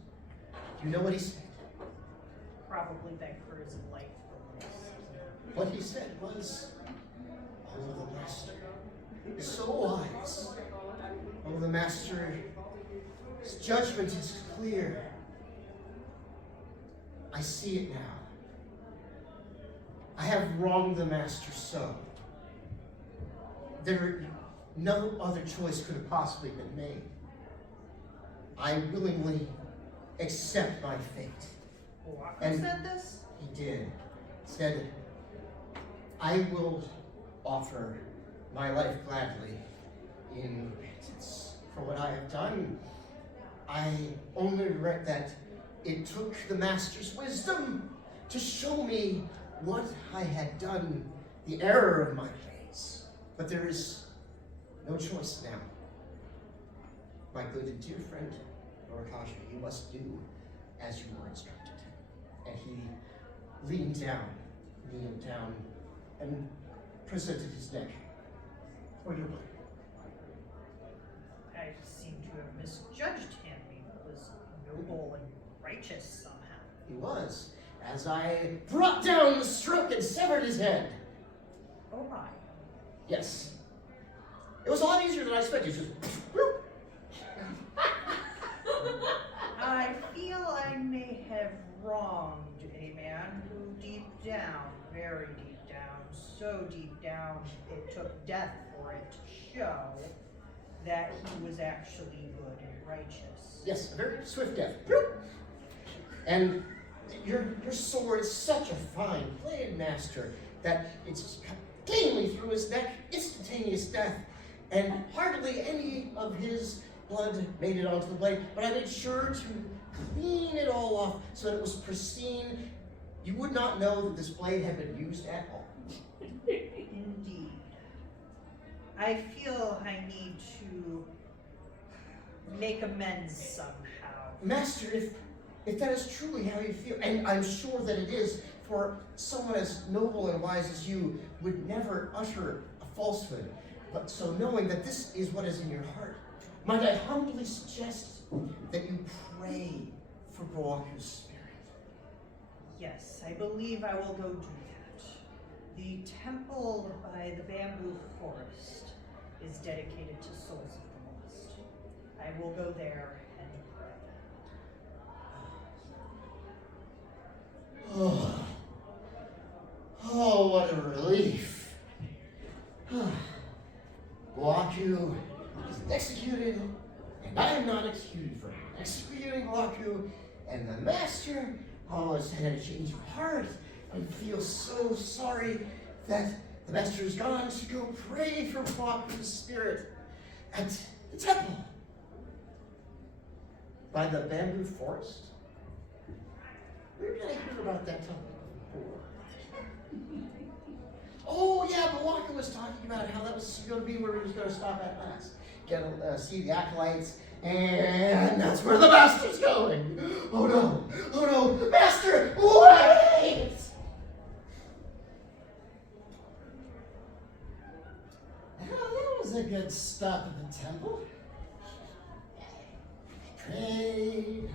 do you know what he said? Probably begged for his life. What he said was, "Oh, the master is so wise. Oh, the master, his judgment is clear. I see it now. I have wronged the master so. No other choice could have possibly been made. I willingly accept my fate." Otaku said this? He did. Said, "I will offer my life gladly in repentance for what I have done. I only regret that it took the master's wisdom to show me what I had done, the error of my ways. But there is no choice now. My good and dear friend, Norikashi, you must do as you were instructed. And he leaned down, kneeled down, and presented his neck for your blade. I seem to have misjudged him. He was noble and righteous somehow. He was, as I brought down the stroke and severed his head. Oh my. Yes. It was a lot easier than I expected. Just I feel I may have wronged a man who deep down, very deep down, so deep down, it took death for it to show that he was actually good and righteous. yes, a very swift death. And your sword is such a fine blade, master, that it's cut cleanly through his neck, instantaneous death, and hardly any of his blood made it onto the blade, but I made sure to clean it all off so that it was pristine. You would not know that this blade had been used at all. Indeed. I feel I need to make amends somehow. Master, if that is truly how you feel, and I'm sure that it is, for someone as noble and wise as you would never utter a falsehood, but so knowing that this is what is in your heart, might I humbly suggest that you pray for Boaku's spirit? Yes, I believe I will go do that. The temple by the bamboo forest is dedicated to souls of the lost. I will go there and pray. Oh, what a relief. Boaku is executed, and I am not executed for executing Boaku, and the master has had a change of heart and feels so sorry that the master has gone to go pray for Boaku's spirit at the temple by the bamboo forest. Where did I hear about that temple before? Oh yeah, Boaku was talking about how that was going to be where he was going to stop at last. Get see the acolytes, and that's where the master's going. Oh no, master, wait! Oh, that was a good stop at the temple. Prayed.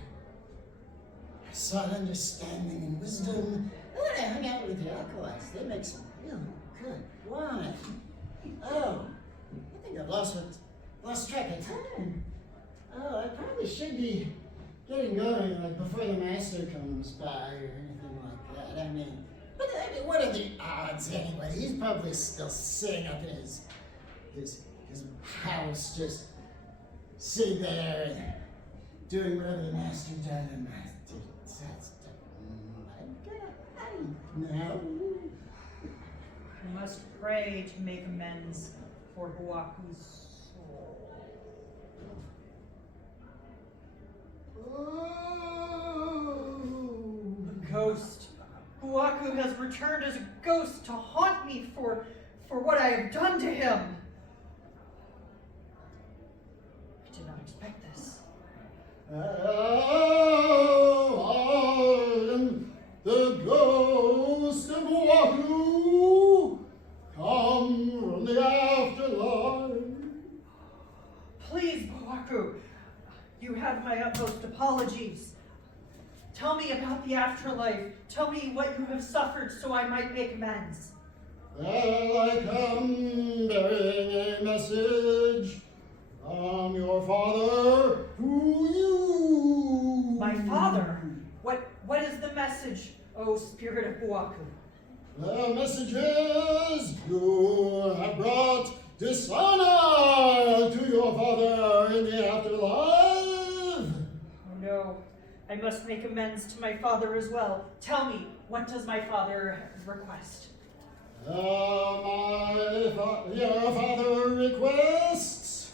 I sought understanding and wisdom. And then I hung out with the acolytes. They make some really good wine. Oh, I think I've lost track of time. Oh, I probably should be getting going like before the master comes by or anything like that. I mean, what are the odds anyway? He's probably still sitting up in his house, just sitting there and doing whatever the master done. And I'm gonna now. I must pray to make amends for Boaku's soul. The ghost. Boaku has returned as a ghost to haunt me for what I have done to him. I did not expect this. I am the ghost of Otaku, come from the afterlife. Please, Boaku, you have my utmost apologies. Tell me about the afterlife. Tell me what you have suffered so I might make amends. Well, I come bearing a message from your father to you. My father? What is the message, O spirit of Boaku? The message is you have brought dishonor to your father in the afterlife. Oh no, I must make amends to my father as well. Tell me, what does my father request? Your father requests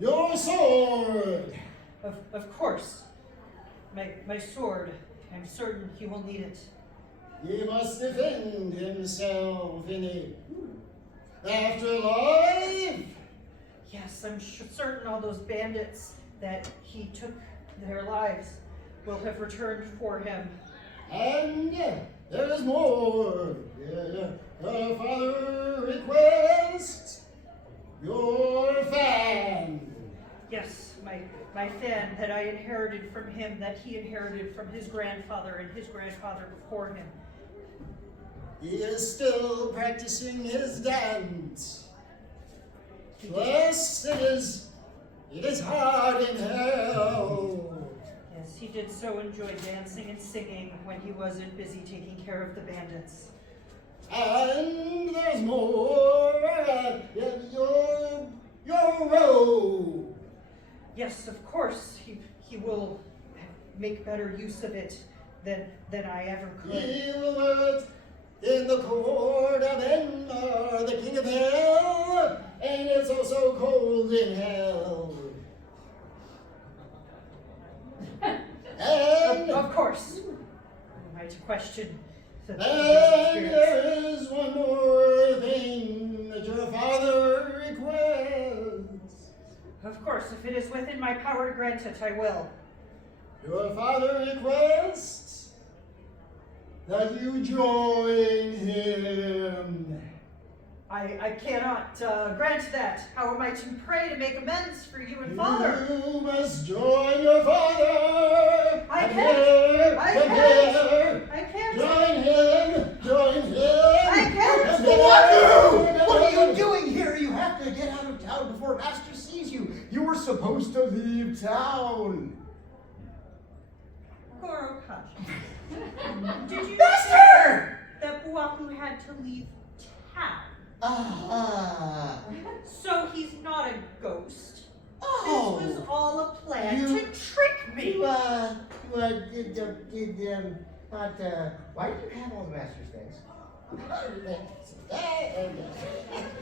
Your sword! Of course. My sword. I'm certain he will need it. He must defend himself in a afterlife. Yes, I'm certain all those bandits that he took their lives will have returned for him. And there is more. Your father requests your fan. Yes, my fan that I inherited from him, that he inherited from his grandfather and his grandfather before him. He is still practicing his dance. Plus, it is hard in hell. Yes, he did so enjoy dancing and singing when he wasn't busy taking care of the bandits. And there's more. Your robe. Yes, of course, he will make better use of it than I ever could. He will wear it in the court of Enmar, the king of hell, and it's also cold in hell. And Of course. Am I to question the And spirits? there is one more thing that your father requests. Of course, if it is within my power to grant it, I will. Your father requests that you join him. I cannot grant that. How am I to pray to make amends for you and father? You must join your father. I Come can't. here, I come can't. here. I can't. Join him. Join him. I can't. Come here. What are you doing here? You have to get out of town before Master sees you. You were supposed to leave town. Gorokashi, did you Master! say that Buaku had to leave town? So he's not a ghost. Oh. This was all a plan You- to trick me. Why did you have all the Master's things?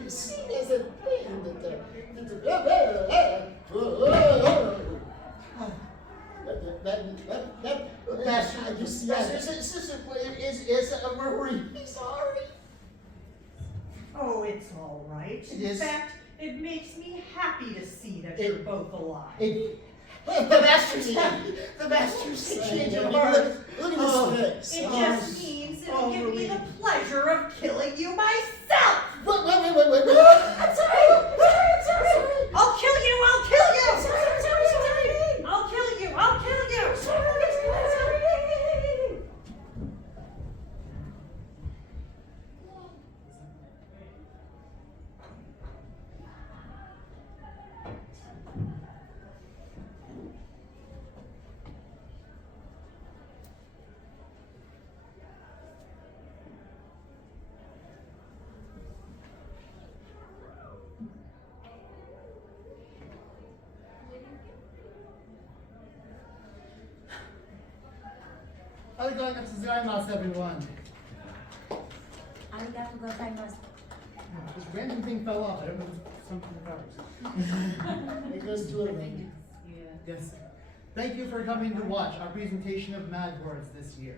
You see, there's a thing Master, you see, were you sorry? Oh, it's all right. It In is. fact, it makes me happy to see that you're both alive. The Master's happy. The Master's change of heart. Look at this face. It just means it'll give me the pleasure of killing you myself. Wait. I'm sorry. I'll kill you. I'll kill you. I'll kill you. I'll kill you. Sorry. Arigatou gozaimasu, everyone. Arigatou gozaimasu. This random thing fell off. I don't know if it's something covers. It goes to a ring. Yes. Thank you for coming to watch our presentation of Mad Words this year.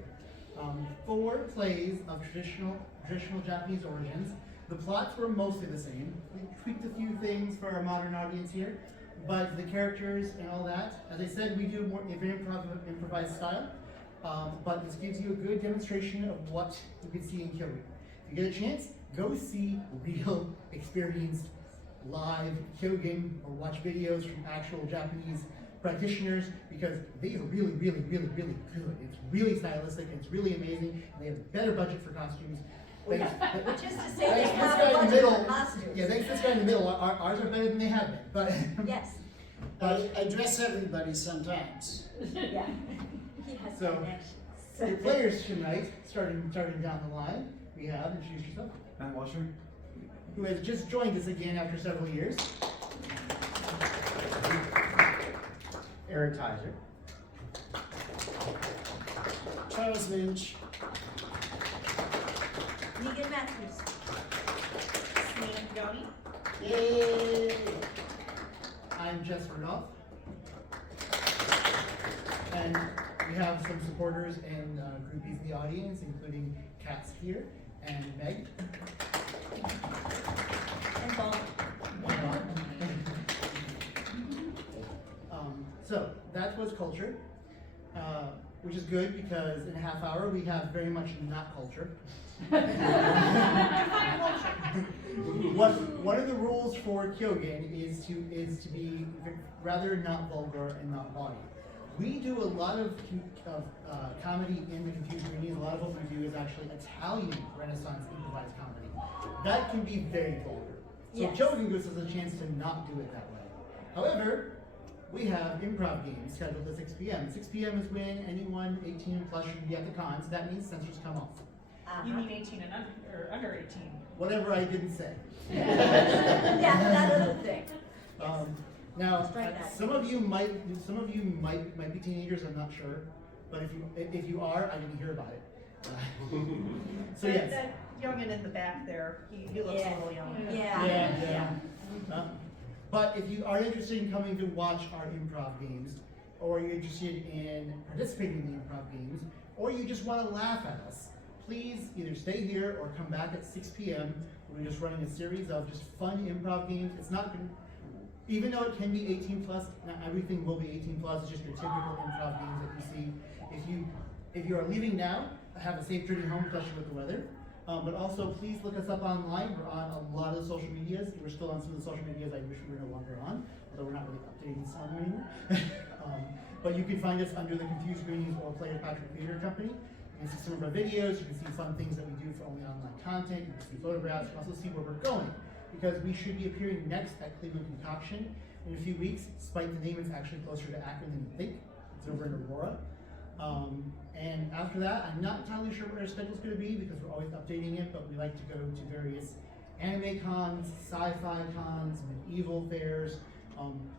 4 plays of traditional Japanese origins. The plots were mostly the same. We tweaked a few things for our modern audience here, but the characters and all that, as I said, we do more a very improvised style. But this gives you a good demonstration of what you can see in Kyōgen. If you get a chance, go see real, experienced, live Kyōgen or watch videos from actual Japanese practitioners because they are really, really, really, really good. It's really stylistic, it's really amazing, and they have a better budget for costumes. Which is to say Thanks they to this have guy a in the budget middle. for costumes. Yeah, thanks to this guy in the middle. Ours are better than they have been. But Yes. I dress everybody sometimes. Yeah. He has So, connections. the players tonight, starting down the line, we have, introduce yourself, Matt Washer. who has just joined us again after several years. Aaron Tizer. Charles Lynch. Megan Matthews. Sam Downey. Yay! I'm Jess Rudolph. And we have some supporters and groupies in the audience, including Kat's here and Meg. And Bob. So that's what's culture, which is good because in a half hour we have very much not culture. One of the rules for Kyōgen is to be rather not vulgar and not bawdy. We do a lot of comedy in the Confused Greenies. A lot of what we do is actually Italian Renaissance improvised comedy. That can be very vulgar. So Yes. Kyōgen gives us a chance to not do it that way. However, we have improv games scheduled at 6 p.m. 6 p.m. is when anyone 18 plus should be at the con, so that means censors come off. You mean 18 and under, or under 18? Whatever I didn't say. Yeah, that other thing. Now, Strike that. some of you might be teenagers. I'm not sure, but if you are, I didn't hear about it. So yes. That youngin' in the back there, he looks a little young. Yeah. But if you are interested in coming to watch our improv games, or you're interested in participating in the improv games, or you just want to laugh at us, please either stay here or come back at 6 p.m. We're just running a series of just fun improv games. It's not going to, even though it can be 18 plus, not everything will be 18 plus. It's just your typical improv games that you see. If you are leaving now, have a safe journey home, especially with the weather. But also, please look us up online. We're on a lot of the social medias. We're still on some of the social medias I wish we were no longer on, although we're not really updating some of them anymore. But you can find us under the Confused Greenies or Player Patrick Theater Company. You can see some of our videos. You can see fun things that we do for only online content. You can see photographs. You can also see where we're going, because we should be appearing next at Cleveland Concoction in a few weeks. Despite the name, it's actually closer to Akron than you think. It's over in Aurora. And after that, I'm not entirely sure what our schedule's going to be because we're always updating it, but we like to go to various anime cons, sci-fi cons, medieval fairs,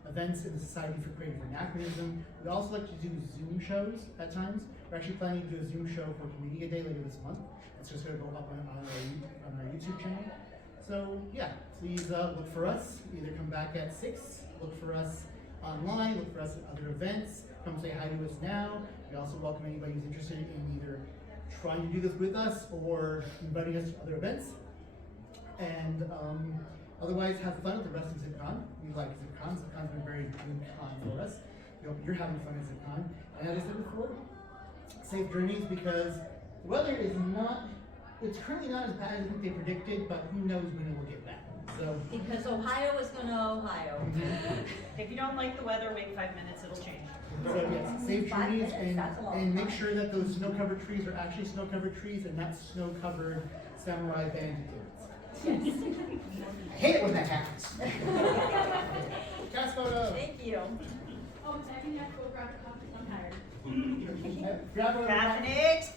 events in the Society for Creative Anachronism. We also like to do Zoom shows at times. We're actually planning to do a Zoom show for Commedia Day later this month. It's just going to go up on our YouTube channel. So yeah, please look for us. Either come back at 6, look for us online, look for us at other events. Come say hi to us now. We also welcome anybody who's interested in either trying to do this with us or inviting us to other events. And otherwise, have fun at the rest of Zipcon. We like Zipcon. Zipcon's been a very good con for us. We hope you're having fun at Zipcon. And as I said before, safe journeys, because the weather is it's currently not as bad as I think they predicted, but who knows when it will get back. So, Because Ohio is going to Ohio. If you don't like the weather, wait 5 minutes, it'll change. so yes, safe 5 journeys, minutes, that's a long and make time. sure that those snow-covered trees are actually snow-covered trees and not snow-covered samurai bandit dudes. I hate it when that happens. Cast photo. Thank you. Oh, I think I have to go grab a coffee. I'm tired. Grab a Caffeinates.